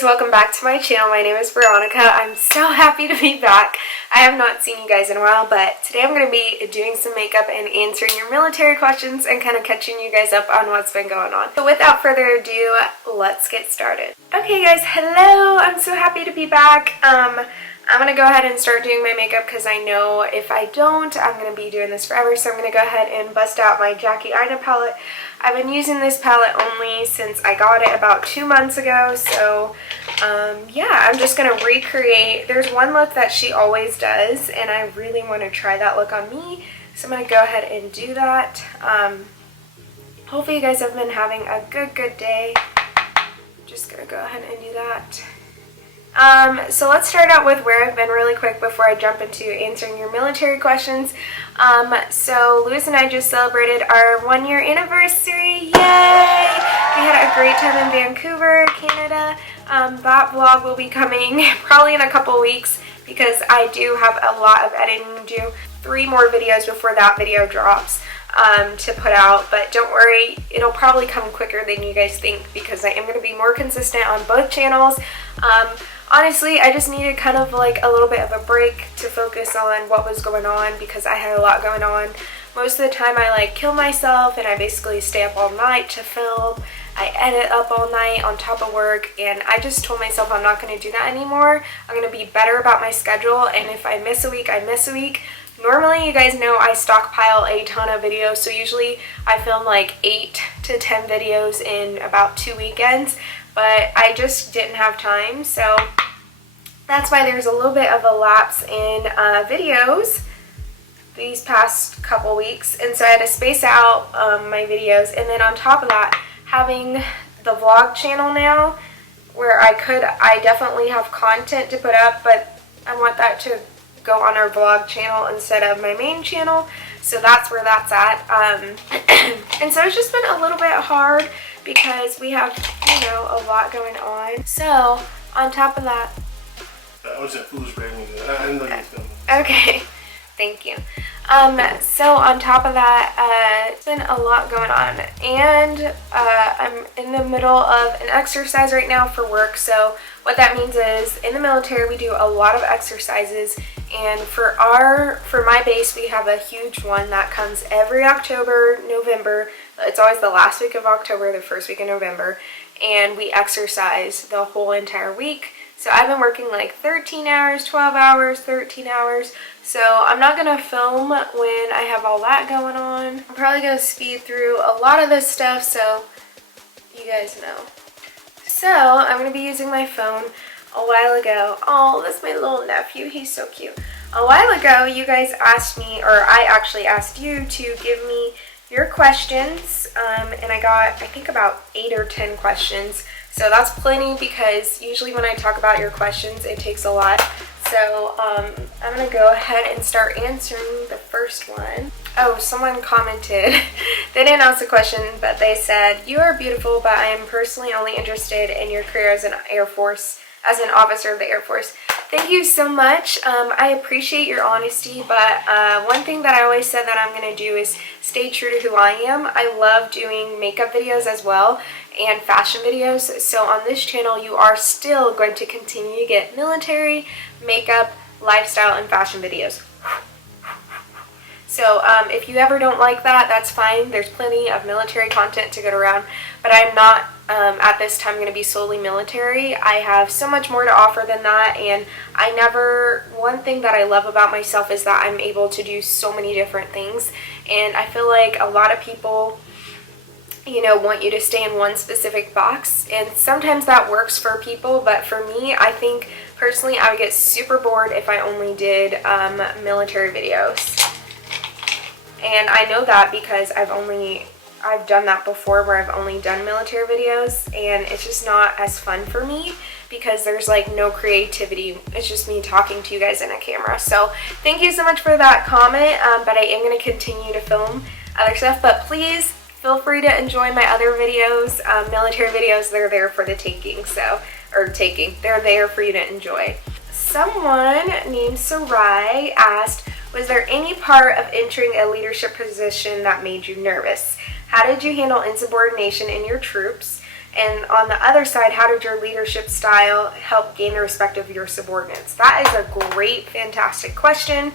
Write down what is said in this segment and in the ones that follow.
guys, welcome back to my channel. My name is Veronica. I'm so happy to be back. I have not seen you guys in a while, but today I'm going to be doing some makeup and answering your military questions and kind of catching you guys up on what's been going on. So without further ado, let's get started. Okay guys, hello! I'm so happy to be back. I'm going to go ahead and start doing my makeup because I know if I don't, I'm going to be doing this forever. So I'm going to go ahead and bust out my Jackie Aina palette. I've been using this palette only since I got it about 2 months ago. So yeah, I'm just going to recreate. There's one look that she always does and I really want to try that look on me. So I'm going to go ahead and do that. Hopefully you guys have been having a good day. I'm just going to go ahead and do that. So let's start out with where I've been really quick before I jump into answering your military questions. So Lewis and I just celebrated our 1-year anniversary. Yay! We had a great time in Vancouver, Canada. That vlog will be coming probably in a couple weeks because I do have a lot of editing to do. 3 more videos before that video drops to put out, but don't worry, it'll probably come quicker than you guys think because I am going to be more consistent on both channels. Honestly, I just needed kind of like a little bit of a break to focus on what was going on because I had a lot going on. Most of the time I like kill myself and I basically stay up all night to film. I edit up all night on top of work and I just told myself I'm not going to do that anymore. I'm going to be better about my schedule, and if I miss a week, I miss a week. Normally, you guys know I stockpile a ton of videos, so usually I film like 8 to 10 videos in about 2 weekends, but I just didn't have time, so that's why there's a little bit of a lapse in videos these past couple weeks, and so I had to space out my videos. And then on top of that, having the vlog channel now where I definitely have content to put up, but I want that to go on our vlog channel instead of my main channel, so that's where that's at. And so it's just been a little bit hard because we have, you know, a lot going on. So on top of that, I was at foolish bragging. I didn't know you was filming. okay, thank you. So on top of that, it's been a lot going on, and I'm in the middle of an exercise right now for work. So what that means is in the military we do a lot of exercises, and for my base we have a huge one that comes every October, November. It's always the last week of October, the first week of November, and we exercise the whole entire week. So I've been working like 13 hours, 12 hours, 13 hours. So I'm not going to film when I have all that going on. I'm probably going to speed through a lot of this stuff so you guys know. So I'm going to be using my phone. A while ago, oh, that's my little nephew. He's so cute. A while ago, you guys asked me, or I actually asked you to give me your questions. And I got, I think, about 8 or 10 questions. So that's plenty because usually when I talk about your questions, it takes a lot. So I'm going to go ahead and start answering the first one. Oh, someone commented. They didn't ask a question, but they said, "You are beautiful, but I am personally only interested in your career as an officer of the Air Force." Thank you so much. I appreciate your honesty, but one thing that I always said that I'm going to do is stay true to who I am. I love doing makeup videos as well and fashion videos. So on this channel, you are still going to continue to get military, makeup, lifestyle, and fashion videos. So if you ever don't like that, that's fine. There's plenty of military content to go around, but I'm not at this time going to be solely military. I have so much more to offer than that, and one thing that I love about myself is that I'm able to do so many different things, and I feel like a lot of people, you know, want you to stay in one specific box, and sometimes that works for people, but for me, I think personally I would get super bored if I only did military videos. And I know that because I've done that before where I've only done military videos, and it's just not as fun for me because there's like no creativity. It's just me talking to you guys in a camera. So thank you so much for that comment, but I am going to continue to film other stuff, but please feel free to enjoy my other videos. Military videos, they're there for the taking, they're there for you to enjoy. Someone named Sarai asked, "Was there any part of entering a leadership position that made you nervous? How did you handle insubordination in your troops? And on the other side, how did your leadership style help gain the respect of your subordinates? That is a great, fantastic question,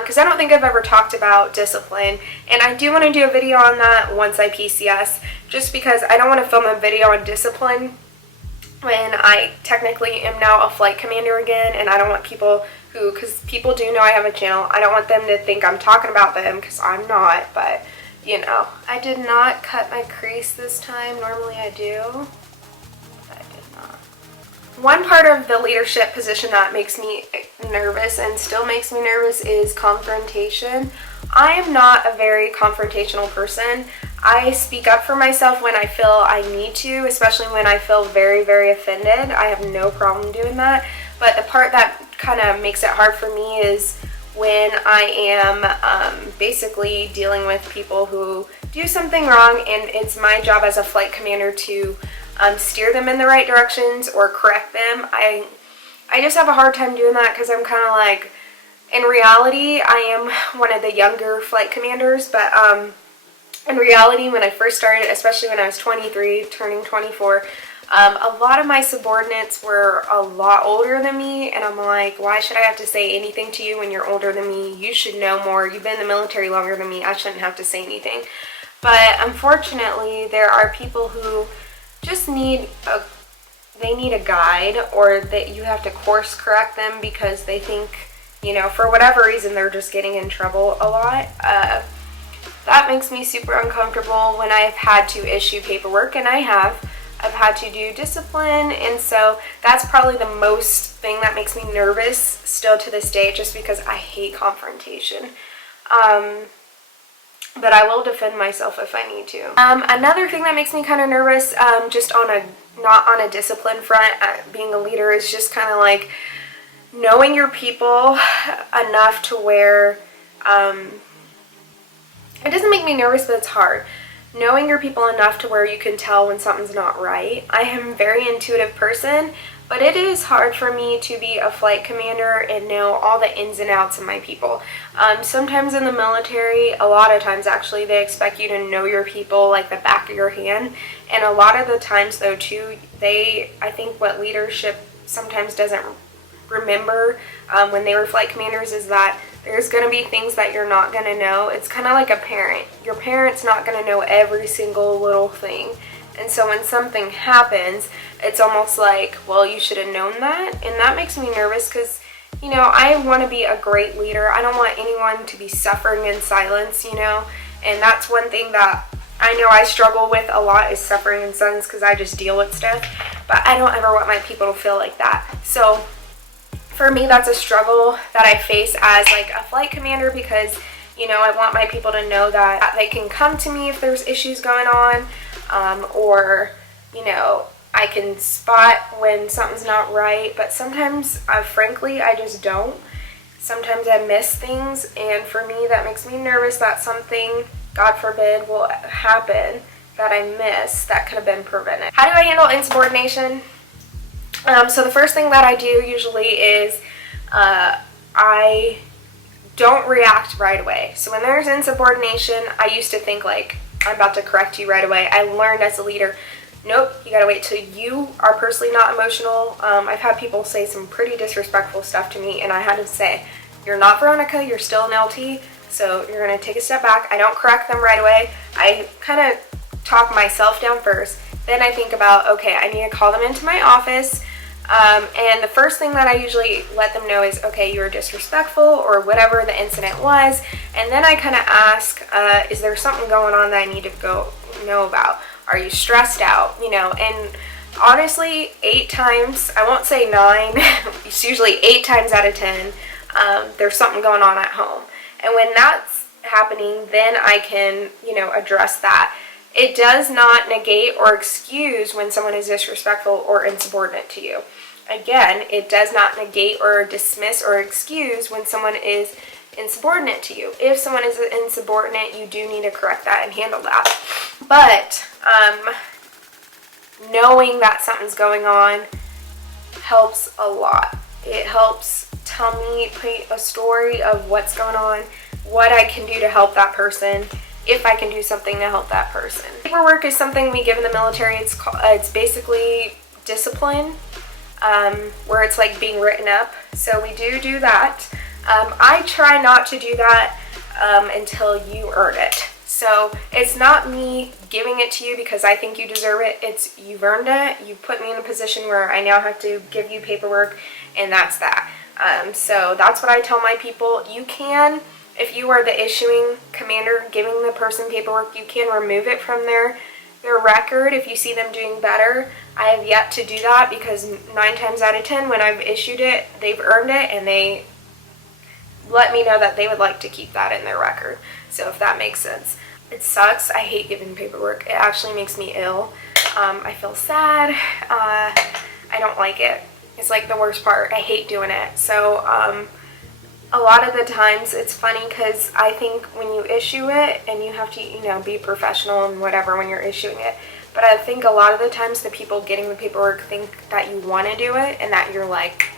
because I don't think I've ever talked about discipline, and I do want to do a video on that once I PCS, just because I don't want to film a video on discipline when I technically am now a flight commander again, and I don't want people who, because people do know I have a channel, I don't want them to think I'm talking about them, because I'm not, but you know. I did not cut my crease this time. Normally I do. I did not. One part of the leadership position that makes me nervous and still makes me nervous is confrontation. I am not a very confrontational person. I speak up for myself when I feel I need to, especially when I feel very, very offended. I have no problem doing that. But the part that kind of makes it hard for me is when I am basically dealing with people who do something wrong, and it's my job as a flight commander to steer them in the right directions or correct them. I just have a hard time doing that because I'm kind of like, in reality, I am one of the younger flight commanders, but in reality, when I first started, especially when I was 23, turning 24, a lot of my subordinates were a lot older than me, and I'm like, why should I have to say anything to you when you're older than me? You should know more. You've been in the military longer than me. I shouldn't have to say anything. But unfortunately, there are people who just need a guide, or that you have to course correct them because they think, you know, for whatever reason, they're just getting in trouble a lot. That makes me super uncomfortable when I've had to issue paperwork, and I've had to do discipline, and so that's probably the most thing that makes me nervous still to this day, just because I hate confrontation. But I will defend myself if I need to. Another thing that makes me kind of nervous, just not on a discipline front, being a leader, is just kind of like knowing your people enough to where, it doesn't make me nervous, but it's hard. Knowing your people enough to where you can tell when something's not right. I am a very intuitive person, but it is hard for me to be a flight commander and know all the ins and outs of my people. Sometimes in the military, a lot of times actually, they expect you to know your people like the back of your hand. And a lot of the times though too, I think what leadership sometimes doesn't remember when they were flight commanders is that there's going to be things that you're not going to know. It's kind of like a parent. Your parent's not going to know every single little thing. And so when something happens, it's almost like, well, you should have known that. And that makes me nervous because, you know, I want to be a great leader. I don't want anyone to be suffering in silence, you know. And that's one thing that I know I struggle with a lot, is suffering in silence, because I just deal with stuff. But I don't ever want my people to feel like that. So for me, that's a struggle that I face as like a flight commander, because, you know, I want my people to know that they can come to me if there's issues going on, or, you know, I can spot when something's not right. But sometimes, frankly, I just don't. Sometimes I miss things, and for me, that makes me nervous that something, God forbid, will happen that I miss that could have been prevented. How do I handle insubordination? So the first thing that I do usually is I don't react right away. So when there's insubordination, I used to think like, I'm about to correct you right away. I learned as a leader, nope, you gotta wait till you are personally not emotional. I've had people say some pretty disrespectful stuff to me, and I had to say, you're not Veronica, you're still an LT, so you're gonna take a step back. I don't correct them right away. I kind of talk myself down first. Then I think about, okay, I need to call them into my office. And the first thing that I usually let them know is, okay, you were disrespectful, or whatever the incident was. And then I kind of ask, is there something going on that I need to go know about? Are you stressed out? You know, and honestly, 8 times, I won't say 9, it's usually 8 times out of 10, there's something going on at home. And when that's happening, then I can, you know, address that. It does not negate or excuse when someone is disrespectful or insubordinate to you. Again, it does not negate or dismiss or excuse when someone is insubordinate to you. If someone is insubordinate, you do need to correct that and handle that. But knowing that something's going on helps a lot. It helps tell me, paint a story of what's going on, what I can do to help that person. if I can do something to help that person. Paperwork is something we give in the military. It's basically discipline, where it's like being written up. So we do that. I try not to do that until you earn it. So it's not me giving it to you because I think you deserve it. It's you've earned it. You put me in a position where I now have to give you paperwork, and that's that. So that's what I tell my people. You can, if you are the issuing commander giving the person paperwork, you can remove it from their record if you see them doing better. I have yet to do that because 9 times out of 10 when I've issued it, they've earned it and they let me know that they would like to keep that in their record. So if that makes sense. It sucks. I hate giving paperwork. It actually makes me ill. I feel sad. I don't like it. It's like the worst part. I hate doing it. So a lot of the times it's funny because I think when you issue it and you have to, you know, be professional and whatever when you're issuing it. But I think a lot of the times the people getting the paperwork think that you want to do it and that you're like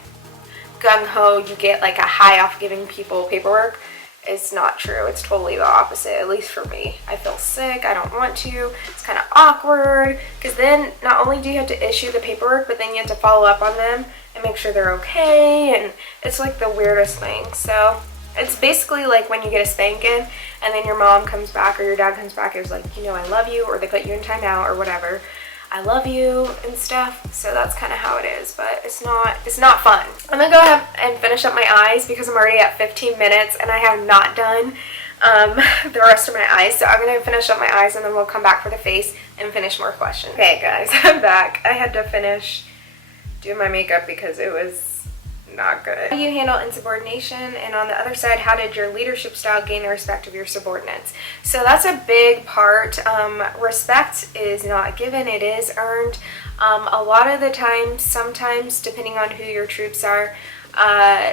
gung-ho, you get like a high off giving people paperwork. It's not true. It's totally the opposite, at least for me. I feel sick. I don't want to. It's kind of awkward because then not only do you have to issue the paperwork, but then you have to follow up on them and make sure they're okay, and it's like the weirdest thing. So it's basically like when you get a spanking and then your mom comes back or your dad comes back and is like, you know, I love you, or they put you in timeout or whatever. I love you and stuff. So that's kind of how it is, but it's not fun. I'm gonna go ahead and finish up my eyes because I'm already at 15 minutes and I have not done the rest of my eyes. So I'm gonna finish up my eyes and then we'll come back for the face and finish more questions. Okay guys, I'm back. I had to finish doing my makeup because it was not good. How do you handle insubordination? And on the other side, how did your leadership style gain the respect of your subordinates? So that's a big part. Respect is not given, it is earned. A lot of the time, sometimes depending on who your troops are,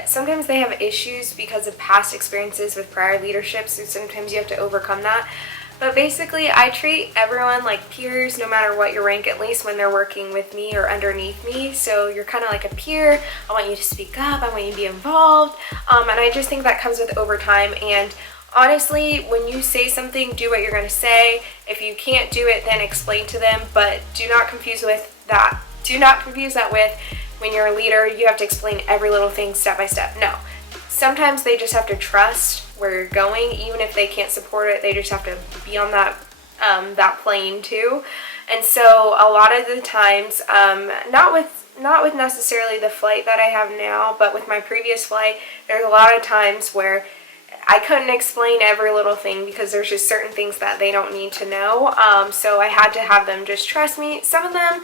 sometimes they have issues because of past experiences with prior leadership, so sometimes you have to overcome that. But basically, I treat everyone like peers, no matter what your rank, at least when they're working with me or underneath me. So you're kind of like a peer. I want you to speak up. I want you to be involved. And I just think that comes with overtime. And honestly, when you say something, do what you're going to say. If you can't do it, then explain to them. But do not confuse with that. Do not confuse that with when you're a leader, you have to explain every little thing step by step. No. Sometimes they just have to trust where you're going, even if they can't support it. They just have to be on that plane too. And so a lot of the times, not with necessarily the flight that I have now, but with my previous flight, there's a lot of times where I couldn't explain every little thing because there's just certain things that they don't need to know. So I had to have them just trust me. Some of them,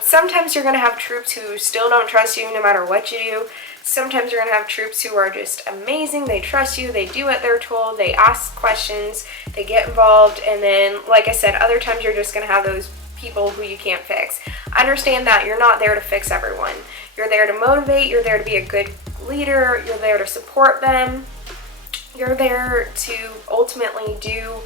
sometimes you're going to have troops who still don't trust you no matter what you do. Sometimes you're going to have troops who are just amazing. They trust you. They do what they're told. They ask questions. They get involved. And then, like I said, other times you're just going to have those people who you can't fix. Understand that you're not there to fix everyone. You're there to motivate. You're there to be a good leader. You're there to support them. You're there to ultimately do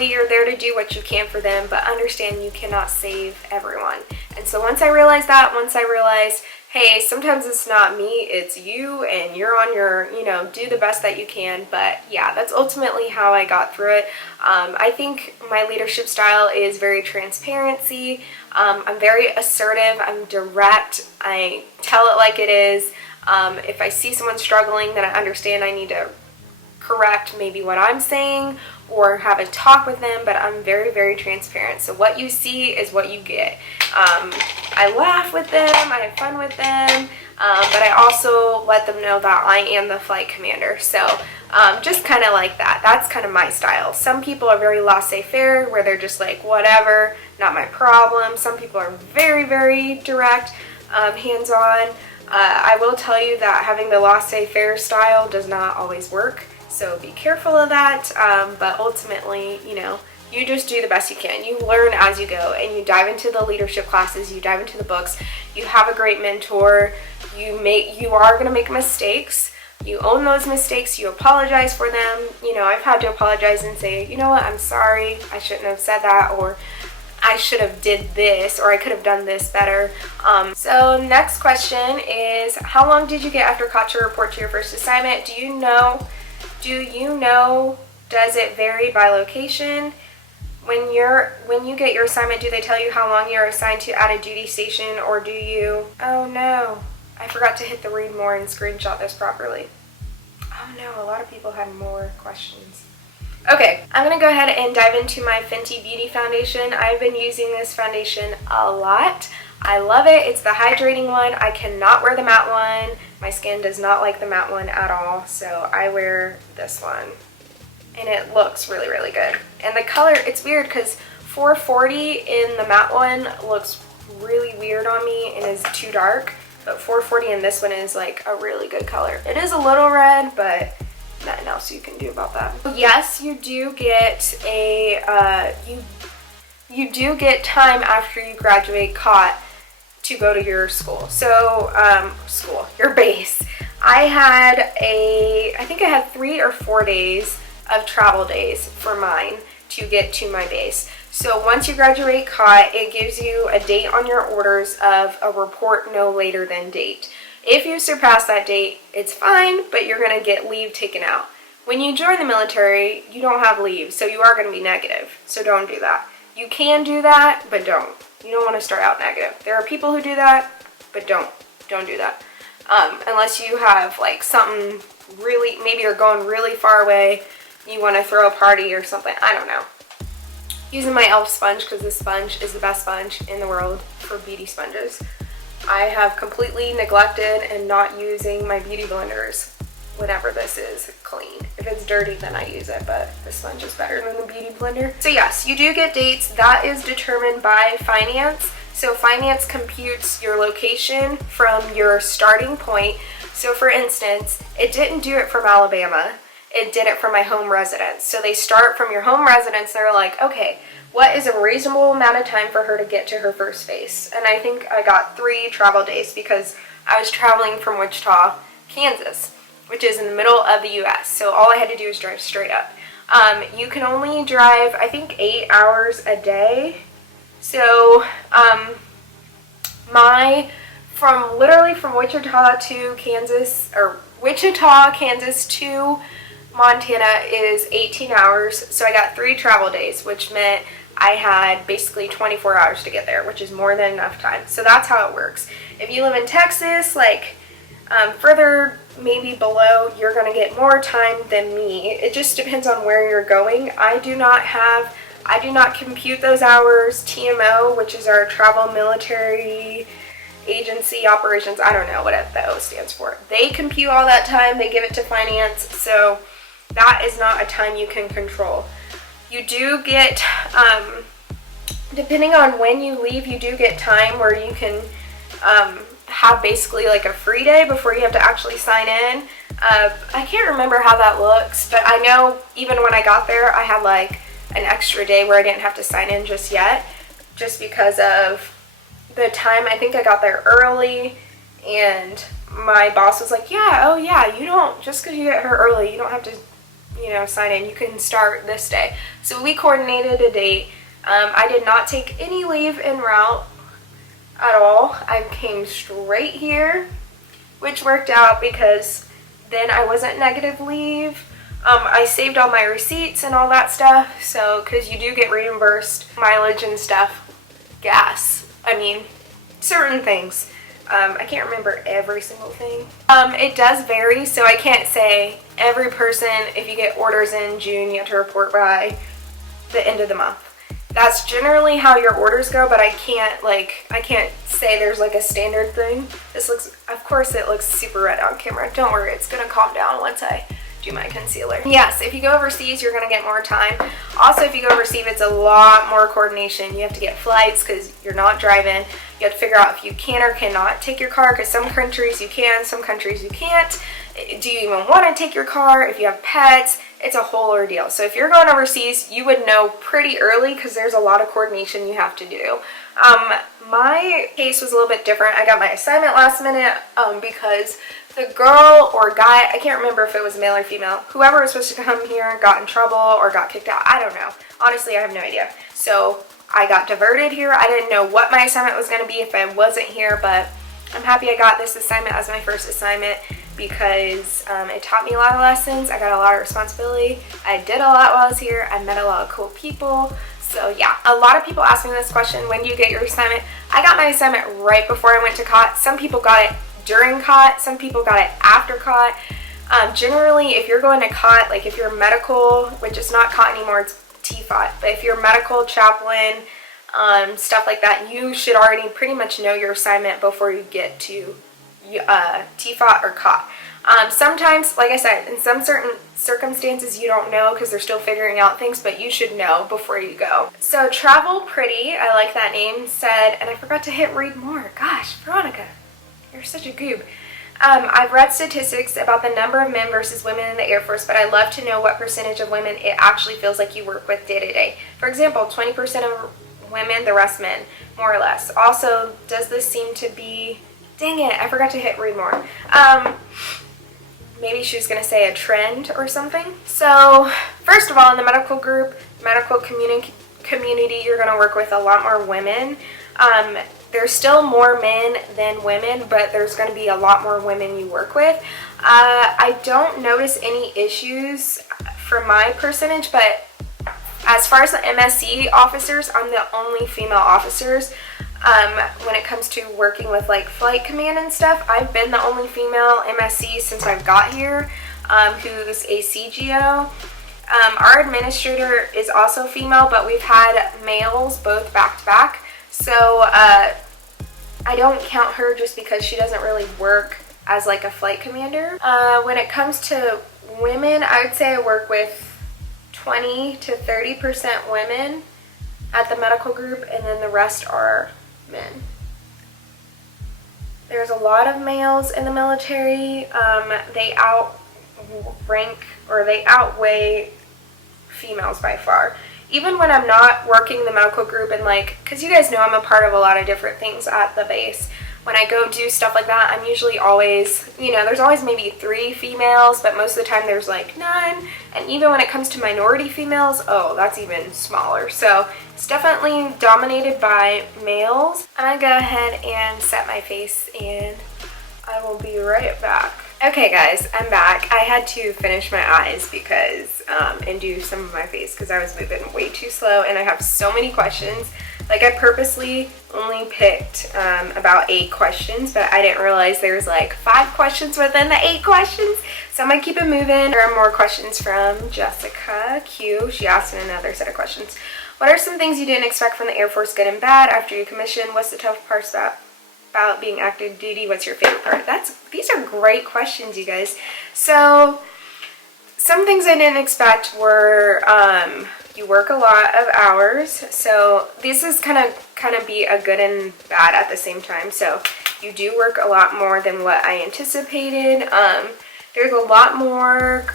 you're there to do what you can for them, but understand you cannot save everyone. And so once I realized, hey, sometimes it's not me, it's you, and you're on your, do the best that you can. But yeah, that's ultimately how I got through it. I think my leadership style is very transparency. I'm very assertive. I'm direct. I tell it like it is. If I see someone struggling, then I understand I need to correct maybe what I'm saying or have a talk with them, but I'm very, very transparent. So what you see is what you get. I laugh with them, I have fun with them, but I also let them know that I am the flight commander. So just kind of like that. That's kind of my style. Some people are very laissez-faire, where they're just like, whatever, not my problem. Some people are very, very direct, hands-on. I will tell you that having the laissez-faire style does not always work. So be careful of that, but ultimately, you just do the best you can. You learn as you go, and you dive into the leadership classes, you dive into the books, you have a great mentor, you are going to make mistakes, you own those mistakes, you apologize for them. I've had to apologize and say, you know what, I'm sorry, I shouldn't have said that, or I should have did this, or I could have done this better. So next question is, how long did you get after COTS to report to your first assignment? Do you know Does it vary by location? When you get your assignment, do they tell you how long you're assigned to at a duty station, or do you... Oh no, I forgot to hit the read more and screenshot this properly. Oh no, a lot of people had more questions. Okay, I'm going to go ahead and dive into my Fenty Beauty foundation. I've been using this foundation a lot. I love it. It's the hydrating one. I cannot wear the matte one. My skin does not like the matte one at all, so I wear this one. And it looks really, really good. And the color, it's weird because 440 in the matte one looks really weird on me and is too dark. But 440 in this one is like a really good color. It is a little red, but nothing else you can do about that. Yes, you do get a, you do get time after you graduate COT to go to your school. So, your base. I think I had 3 or 4 days of travel days for mine to get to my base. So once you graduate COT, it gives you a date on your orders of a report no later than date. If you surpass that date, it's fine, but you're going to get leave taken out. When you join the military, you don't have leave, so you are going to be negative. So don't do that. You can do that, but don't. You don't want to start out negative. There are people who do that, but don't do that. Unless you have like something really, maybe you're going really far away, you want to throw a party or something. I don't know. Using my e.l.f. sponge because this sponge is the best sponge in the world for beauty sponges. I have completely neglected and not using my beauty blenders whenever this is clean. If it's dirty, then I use it, but the sponge is better than the beauty blender. So yes, you do get dates. That is determined by finance. So finance computes your location from your starting point. So for instance, it didn't do it from Alabama. It did it from my home residence. So they start from your home residence. They're like, okay, what is a reasonable amount of time for her to get to her first base? And I think I got 3 travel days because I was traveling from Wichita, Kansas, which is in the middle of the U.S. So all I had to do was drive straight up. You can only drive, I think, 8 hours a day. So from Wichita to Kansas, or Wichita, Kansas to Montana is 18 hours. So I got 3 travel days, which meant I had basically 24 hours to get there, which is more than enough time. So that's how it works. If you live in Texas, like further maybe below, you're going to get more time than me. It just depends on where you're going. I do not compute those hours. TMO, which is our Travel Military Agency Operations, I don't know what the O stands for. They compute all that time. They give it to finance. So that is not a time you can control. You do get, depending on when you leave, you do get time where you can have basically like a free day before you have to actually sign in. I can't remember how that looks, but I know even when I got there, I had like an extra day where I didn't have to sign in just yet, just because of the time. I think I got there early, and my boss was like, yeah, oh yeah, you don't, just because you get here early, you don't have to, sign in. You can start this day. So we coordinated a date. I did not take any leave en route at all. I came straight here, which worked out because then I wasn't negative leave. I saved all my receipts and all that stuff, so because you do get reimbursed mileage and stuff, gas, certain things. I can't remember every single thing. It does vary, so I can't say every person, if you get orders in June, you have to report by the end of the month. That's generally how your orders go, but I can't say there's like a standard thing. Of course it looks super red on camera. Don't worry, it's gonna calm down once I do my concealer. Yes, if you go overseas, you're gonna get more time. Also, if you go overseas, it's a lot more coordination. You have to get flights because you're not driving. You have to figure out if you can or cannot take your car, because some countries you can, some countries you can't. Do you even want to take your car? If you have pets, it's a whole ordeal. So if you're going overseas, you would know pretty early because there's a lot of coordination you have to do. My case was a little bit different. I got my assignment last minute because the girl or guy, I can't remember if it was male or female, whoever was supposed to come here got in trouble or got kicked out. I don't know. Honestly, I have no idea. So I got diverted here. I didn't know what my assignment was going to be if I wasn't here, but I'm happy I got this assignment as my first assignment. because it taught me a lot of lessons. I got a lot of responsibility. I did a lot while I was here. I met a lot of cool people. So yeah, a lot of people ask me this question, when do you get your assignment? I got my assignment right before I went to COT. Some people got it during COT, some people got it after COT. Generally, if you're going to COT, like if you're medical, which is not COT anymore, it's TFOT, but if you're medical, chaplain, stuff like that, you should already pretty much know your assignment before you get to TFOT or COT. Sometimes, like I said, in some certain circumstances you don't know because they're still figuring out things, but you should know before you go. So Travel Pretty, I like that name, said, and I forgot to hit read more. Gosh, Veronica, you're such a goob. I've read statistics about the number of men versus women in the Air Force, but I'd love to know what percentage of women it actually feels like you work with day to day. For example, 20% of women, the rest men, more or less. Also, does this seem to be, dang it, I forgot to hit read more. Maybe she was going to say a trend or something. So, first of all, in the medical group, medical community, you're going to work with a lot more women. There's still more men than women, but there's going to be a lot more women you work with. I don't notice any issues for my percentage, but as far as the MSC officers, I'm the only female officers. When it comes to working with like flight command and stuff, I've been the only female MSC since I've got here, who's a CGO. Our administrator is also female, but we've had males both back to back. So I don't count her just because she doesn't really work as like a flight commander. When it comes to women, I would say I work with 20 to 30% women at the medical group, and then the rest are men. There's a lot of males in the military. They outweigh females by far. Even when I'm not working the medical group and like, because you guys know I'm a part of a lot of different things at the base. When I go do stuff like that, I'm usually always, there's always maybe 3 females, but most of the time there's like none. And even when it comes to minority females, oh, that's even smaller. So it's definitely dominated by males. I'm gonna go ahead and set my face and I will be right back. Okay guys, I'm back. I had to finish my eyes because, and do some of my face because I was moving way too slow and I have so many questions. Like I purposely only picked about 8 questions, but I didn't realize there was like 5 questions within the 8 questions. So I'm gonna keep it moving. There are more questions from Jessica Q. She asked another set of questions. What are some things you didn't expect from the Air Force, good and bad, after you commissioned? What's the tough parts about being active duty? What's your favorite part? These are great questions, you guys. So some things I didn't expect were you work a lot of hours. So this is kind of be a good and bad at the same time. So you do work a lot more than what I anticipated. There's a lot more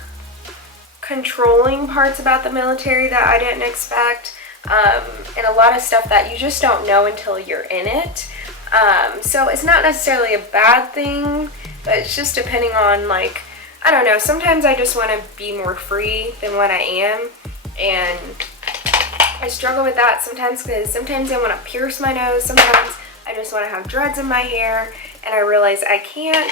controlling parts about the military that I didn't expect, and a lot of stuff that you just don't know until you're in it. So it's not necessarily a bad thing, but it's just depending on, like, I don't know, sometimes I just want to be more free than what I am, and I struggle with that sometimes because sometimes I want to pierce my nose, sometimes I just want to have dreads in my hair, and I realize I can't.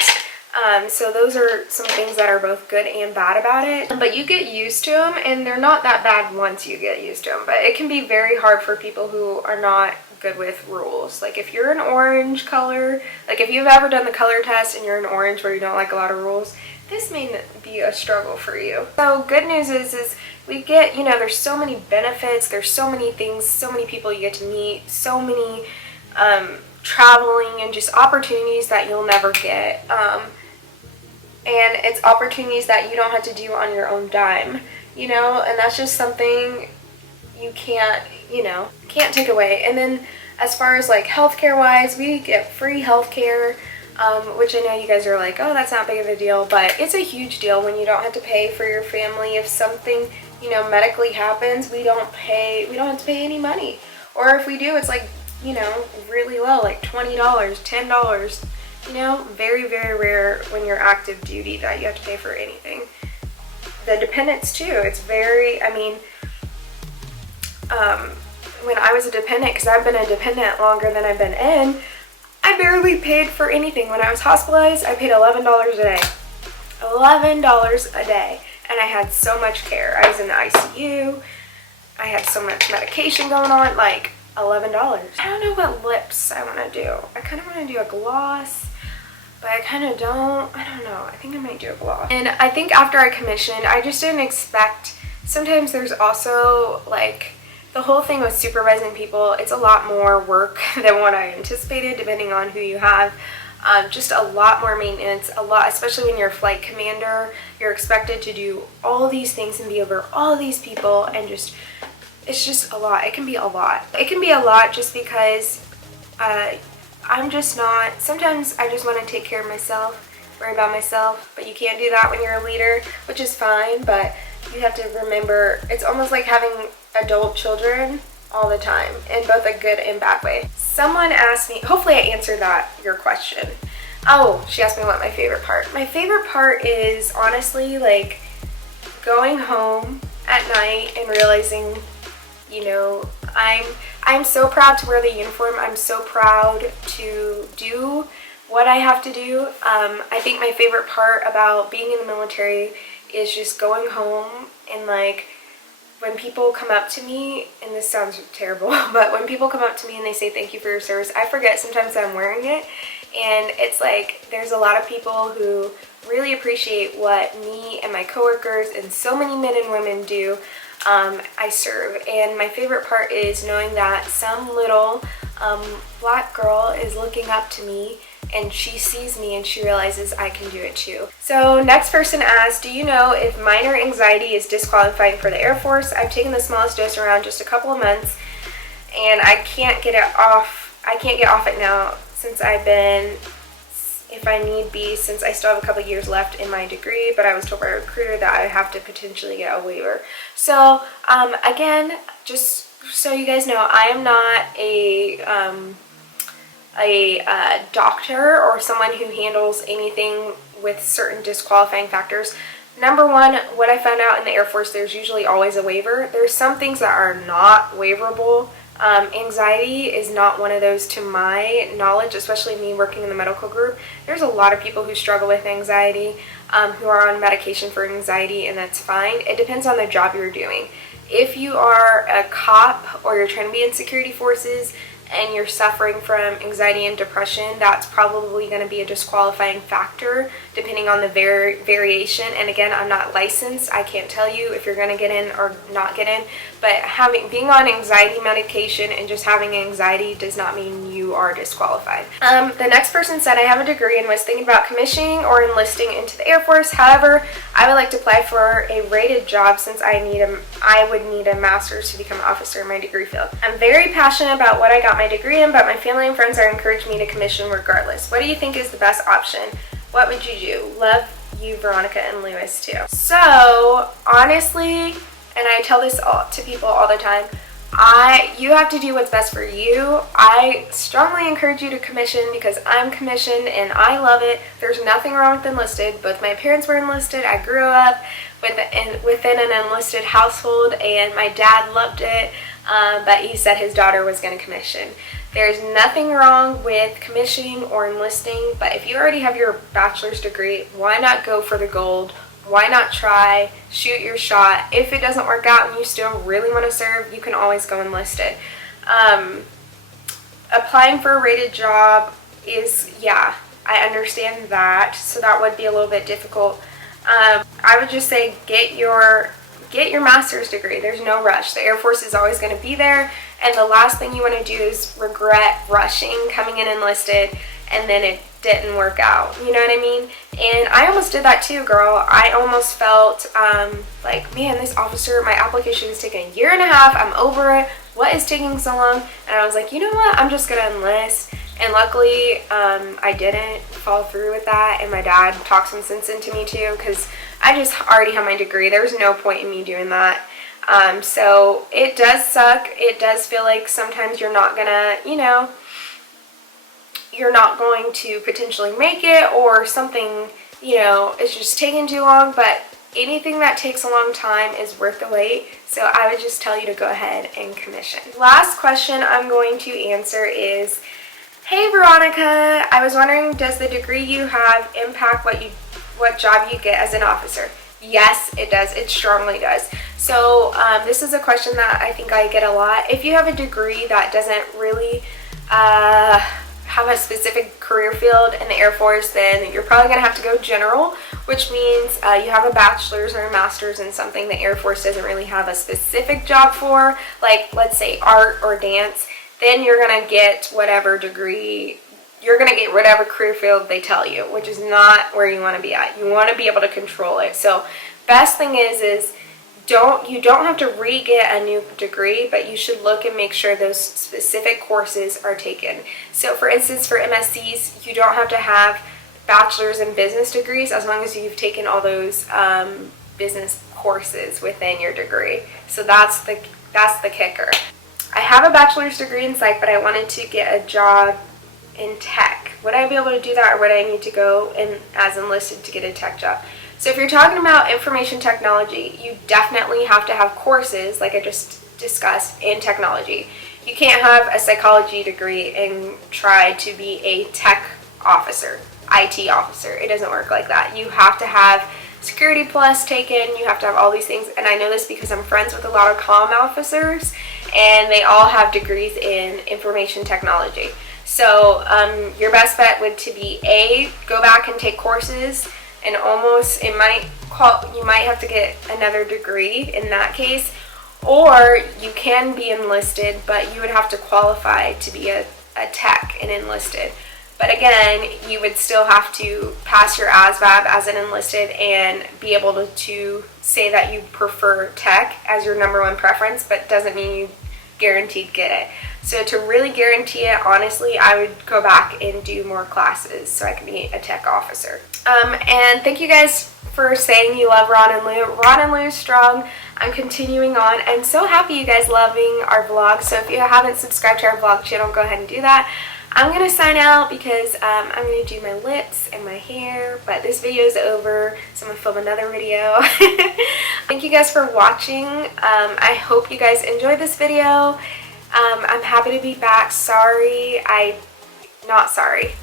So those are some things that are both good and bad about it, but you get used to them, and they're not that bad once you get used to them, but it can be very hard for people who are not good with rules. Like if you're an orange color, like if you've ever done the color test and you're an orange where you don't like a lot of rules, this may be a struggle for you. So good news is we get, there's so many benefits, there's so many things, so many people you get to meet, so many traveling and just opportunities that you'll never get. And it's opportunities that you don't have to do on your own dime, and that's just something you can't take away. And then as far as like healthcare wise, we get free healthcare, which I know you guys are like, oh, that's not big of a deal, but it's a huge deal when you don't have to pay for your family. If something, medically happens, we don't have to pay any money. Or if we do, it's like, really low, like $20, $10. Very, very rare when you're active duty that you have to pay for anything. The dependents too, it's very, when I was a dependent, because I've been a dependent longer than I've been in, I barely paid for anything. When I was hospitalized, I paid $11 a day. $11 a day. And I had so much care. I was in the ICU. I had so much medication going on, like $11. I don't know what lips I want to do. I kind of want to do a gloss, but I kind of don't. I don't know. I think I might do a gloss. And I think after I commissioned, I just didn't expect, sometimes there's also like, the whole thing with supervising people, it's a lot more work than what I anticipated, depending on who you have. Just a lot more maintenance, a lot, especially when you're a flight commander, you're expected to do all these things and be over all these people, and just, it's just a lot. It can be a lot. It can be a lot just because I'm just not, sometimes I just want to take care of myself, worry about myself, but you can't do that when you're a leader, which is fine, but you have to remember, it's almost like having adult children all the time, in both a good and bad way. Someone asked me, hopefully I answered your question. Oh, she asked me what my favorite part. My favorite part is honestly like going home at night and realizing, you know, I'm so proud to wear the uniform. I'm so proud to do what I have to do. I think my favorite part about being in the military is just going home and like, when people come up to me, and this sounds terrible, but when people come up to me and they say thank you for your service, I forget sometimes that I'm wearing it. And it's like, there's a lot of people who really appreciate what me and my coworkers and so many men and women do. I serve. And my favorite part is knowing that some little black girl is looking up to me, and she sees me and she realizes I can do it too. So next person asked, do you know if minor anxiety is disqualifying for the Air Force? I've taken the smallest dose around just a couple of months, and I can't get it off. I can't get off it now since I've been, if I need be, since I still have a couple of years left in my degree, but I was told by a recruiter that I have to potentially get a waiver. So again, just so you guys know, I am not a doctor or someone who handles anything with certain disqualifying factors. Number one, what I found out in the Air Force, there's usually always a waiver. There's some things that are not waiverable. Anxiety is not one of those to my knowledge, especially me working in the medical group. There's a lot of people who struggle with anxiety, who are on medication for anxiety, and that's fine. It depends on the job you're doing. If you are a cop or you're trying to be in security forces and you're suffering from anxiety and depression, that's probably going to be a disqualifying factor depending on the variation. And again, I'm not licensed. I can't tell you if you're going to get in or not get in, but being on anxiety medication and just having anxiety does not mean you are disqualified. The next person said, I have a degree and was thinking about commissioning or enlisting into the Air Force. However, I would like to apply for a rated job since I would need a master's to become an officer in my degree field. I'm very passionate about what I got my degree in, but my family and friends are encouraging me to commission regardless. What do you think is the best option? What would you do? Love you, Veronica and Lewis, too. So honestly, and I tell this to people all the time, you have to do what's best for you. I strongly encourage you to commission because I'm commissioned and I love it. There's nothing wrong with enlisted. Both my parents were enlisted. I grew up within an enlisted household, and my dad loved it, but he said his daughter was going to commission. There's nothing wrong with commissioning or enlisting, but if you already have your bachelor's degree, why not go for the gold? Why not try, shoot your shot? If it doesn't work out and you still really want to serve, you can always go enlisted. Applying for a rated job is, yeah, I understand that, so that would be a little bit difficult. I would just say get your master's degree. There's no rush. The Air Force is always going to be there, and the last thing you want to do is regret rushing, coming in enlisted, and then it didn't work out. You know what I mean? And I almost did that too, girl. I almost felt like, man, this officer, my application is taking a year and a half. I'm over it. What is taking so long? And I was like, you know what? I'm just going to enlist. And luckily, I didn't fall through with that, and my dad talked some sense into me too, because I just already have my degree. There's no point in me doing that. So it does suck. It does feel like sometimes you're not gonna, you're not going to potentially make it, or something, is just taking too long, but anything that takes a long time is worth the wait. So I would just tell you to go ahead and commission. Last question I'm going to answer is, hey Veronica, I was wondering, does the degree you have impact what you what job you get as an officer? Yes, it does. It strongly does. So this is a question that I think I get a lot. If you have a degree that doesn't really have a specific career field in the Air Force, then you're probably going to have to go general, which means you have a bachelor's or a master's in something the Air Force doesn't really have a specific job for, like let's say art or dance. Then you're going to get whatever degree, you're going to get whatever career field they tell you, which is not where you want to be at. You want to be able to control it. So best thing is you don't have to re-get a new degree, but you should look and make sure those specific courses are taken. So for instance, for MSCs, you don't have to have bachelor's in business degrees as long as you've taken all those business courses within your degree. So that's the kicker. I have a bachelor's degree in psych, but I wanted to get a job in tech. Would I be able to do that, or would I need to go in as enlisted to get a tech job? So if you're talking about information technology, you definitely have to have courses, like I just discussed, in technology. You can't have a psychology degree and try to be a tech officer, IT officer. It doesn't work like that. You have to have Security Plus taken, you have to have all these things, and I know this because I'm friends with a lot of comm officers, and they all have degrees in information technology. So your best bet would to be go back and take courses, and you might have to get another degree in that case, or you can be enlisted, but you would have to qualify to be a tech and enlisted. But again, you would still have to pass your ASVAB as an enlisted and be able to say that you prefer tech as your #1 preference, but doesn't mean you guaranteed get it. So to really guarantee it, honestly, I would go back and do more classes so I can be a tech officer. And thank you guys for saying you love Ron and Lou. Ron and Lou is strong. I'm continuing on. I'm so happy you guys loving our vlog. So if you haven't subscribed to our vlog channel, go ahead and do that. I'm going to sign out because I'm going to do my lips and my hair, but this video is over, so I'm going to film another video. Thank you guys for watching. I hope you guys enjoyed this video. I'm happy to be back. Sorry, not sorry.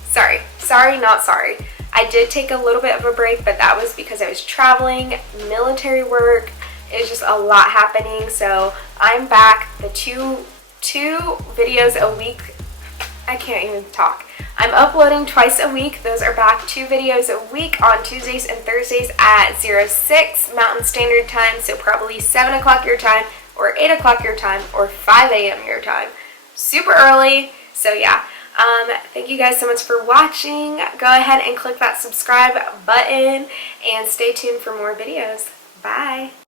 I did take a little bit of a break, but that was because I was traveling, military work. It was just a lot happening, so I'm back. The two videos a week. I can't even talk. I'm uploading twice a week. Those are back, 2 videos a week on Tuesdays and Thursdays at 06 Mountain Standard Time, so probably 7 o'clock your time, or 8 o'clock your time, or 5 a.m. your time. Super early, so yeah. Thank you guys so much for watching. Go ahead and click that subscribe button, and stay tuned for more videos. Bye!